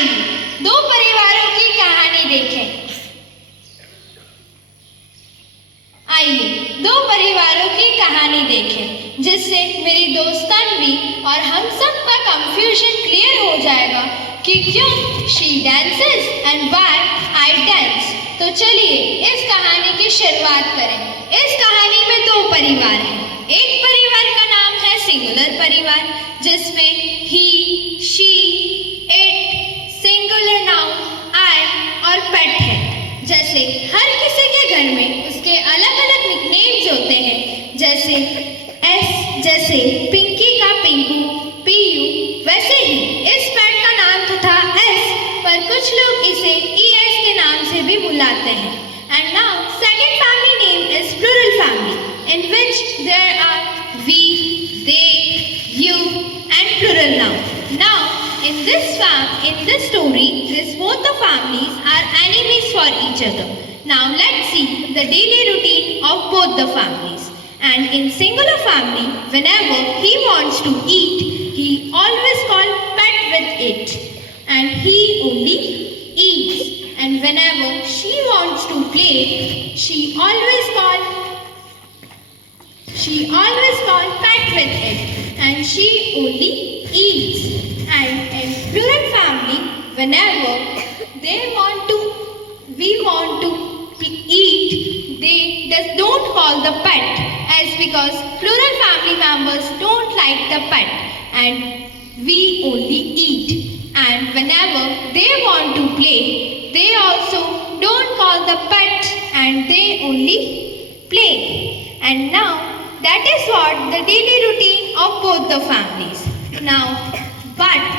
आइए दो परिवारों की कहानी देखें। आइए दो परिवारों की कहानी देखें जिससे मेरी दोस्त तन्वी और हम सब का कंफ्यूजन क्लियर हो जाएगा कि क्यों she dances and why I dance. तो चलिए इस कहानी की शुरुआत करें। इस कहानी में दो परिवार हैं। एक परिवार का नाम है सिंगुलर परिवार जिसमें ही, शी, इट, सिंगुलर नाउन, आई और पेट है। जैसे हर किसी के घर में उसके अलग अलग निकनेम्स होते हैं, जैसे एस जैसे पिंकी का पिंकू, पीयू, वैसे ही इस पेट का नाम तो था एस, पर कुछ लोग इसे ईएस के नाम से भी बुलाते हैं। And now second family name is plural family in which there are we, they, you and plural noun. Now in this story, both the families are enemies for each other. Now let's see the daily routine of both the families. And in singular family, whenever he wants to eat, he always call pet with it, and he only eats. And whenever she wants to play, she always call pet with it, and she only eats. And in plural family, whenever we want to eat, they don't call the pet, as because plural family members don't like the pet, and we only eat. And whenever they want to play, they also don't call the pet, and they only play. And now that is what the daily routine of both the families. Now, but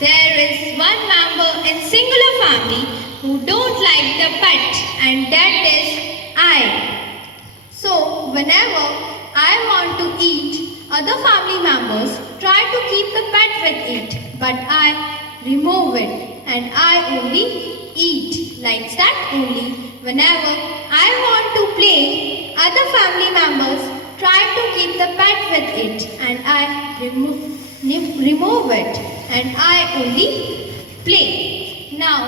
there is one member in singular family who don't like the pet, and that is I. So whenever I want to eat, other family members try to keep the pet with it, but I remove it and I only eat. Like that only. Whenever I want to play, other family members try to keep the pet with it, and I remove it, and I only play. Now,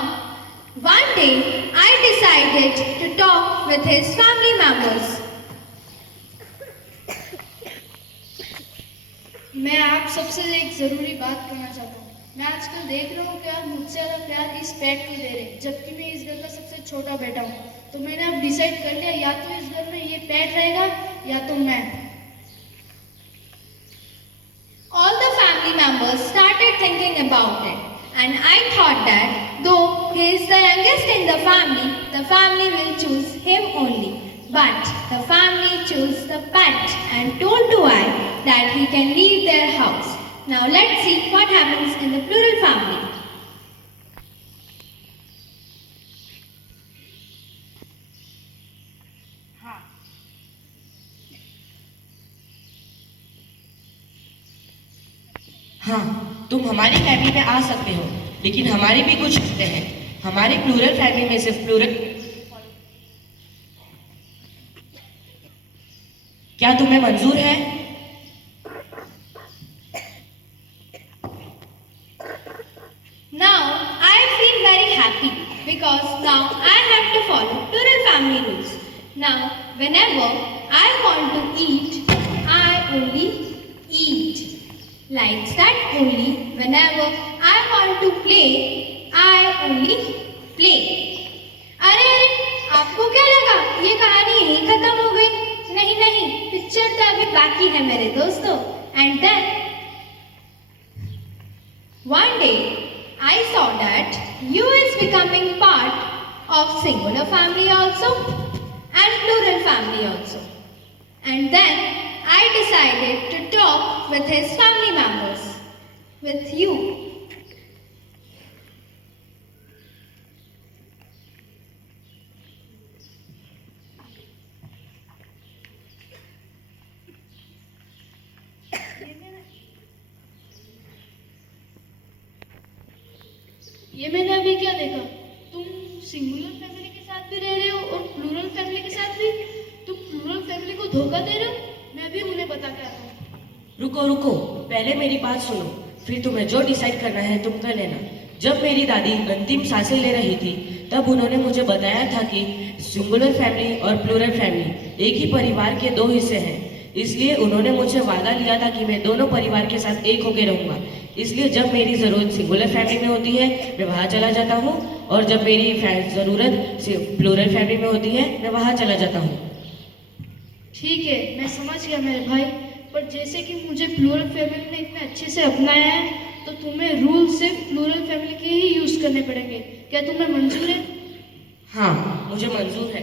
one day I decided to talk with his family members. मैं आप सबसे एक ज़रूरी बात कहना चाहता हूँ। मैं आजकल देख रहा हूँ कि आप मुझसे ज़्यादा प्यार इस पेट को दे रहे हैं, जबकि मैं इस घर का सबसे छोटा बेटा हूँ। तो मैंने अब डिसाइड कर लिया, या तो इस घर में ये पेट रहेगा या तो मैं। All the family members started thinking about it, and I thought that though he is the youngest in the family will choose him only. But the family chose the pet and told to I that he can leave their house. Now let's see what happens in the plural family. हाँ, तुम हमारी फैमिली में आ सकते हो, लेकिन हमारी भी कुछ शर्तें हैं। हमारी प्लूरल फैमिली में सिर्फ प्लूरल। क्या तुम्हें मंजूर है? Now I feel very happy because now I have to follow plural family rules. Now whenever I want to eat, I only eat. Like that only. Whenever I want to play, I only play. अरे आपको क्या लगा ये कहानी यहीं खत्म हो गई? नहीं, पिक्चर तो अभी बाकी है मेरे दोस्तों। And then one day I saw that you is becoming part of singular family also and plural family also. And then I decided to talk with his family members, with you. ये मैंने अभी क्या देखा? तुम singular family के साथ भी रह रहे हो और प्लूरल फैमिली के साथ भी। तुम प्लूरल फैमिली को धोखा दे रहे हो। मैं भी उन्हें बता के आता हूँ। रुको, पहले मेरी बात सुनो, फिर तुम्हें जो डिसाइड करना है तुम कर लेना। जब मेरी दादी अंतिम सांसें ले रही थी तब उन्होंने मुझे बताया था कि सिंगुलर फैमिली और प्लूरल फैमिली एक ही परिवार के दो हिस्से हैं। इसलिए उन्होंने मुझसे वादा लिया था कि मैं दोनों परिवार के साथ एक होकर रहूंगा। इसलिए जब मेरी ज़रूरत सिंगुलर फैमिली में होती है मैं वहाँ चला जाता हूँ, और जब मेरी ज़रूरत प्लूरल फैमिली में होती है मैं वहाँ चला जाता हूँ। ठीक है, मैं समझ गया मेरे भाई, पर जैसे कि मुझे प्लूरल फैमिली ने इतने अच्छे से अपनाया है तो तुम्हें रूल सिर्फ प्लूरल फैमिली के ही यूज़ करने पड़ेंगे। क्या तुम्हें मंजूर है? हाँ, मुझे मंजूर है।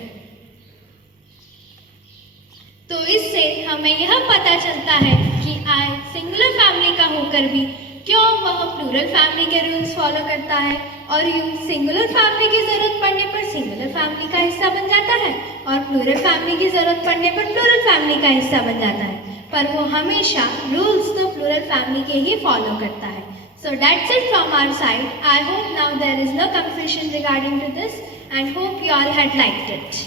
तो इससे हमें यह पता चलता है कि आई सिंगुलर फैमिली का होकर भी क्यों वह प्लूरल फैमिली के रूल्स फॉलो करता है, और यूं सिंगुलर फैमिली की ज़रूरत पड़ने पर सिंगुलर फैमिली का हिस्सा बन जाता है और प्लूरल फैमिली की ज़रूरत पड़ने पर प्लूरल फैमिली का हिस्सा बन जाता है, पर वो हमेशा रूल्स तो प्लूरल फैमिली के ही फॉलो करता है। So that's it from our side. I hope now there is no confusion regarding to this and hope you all had liked it.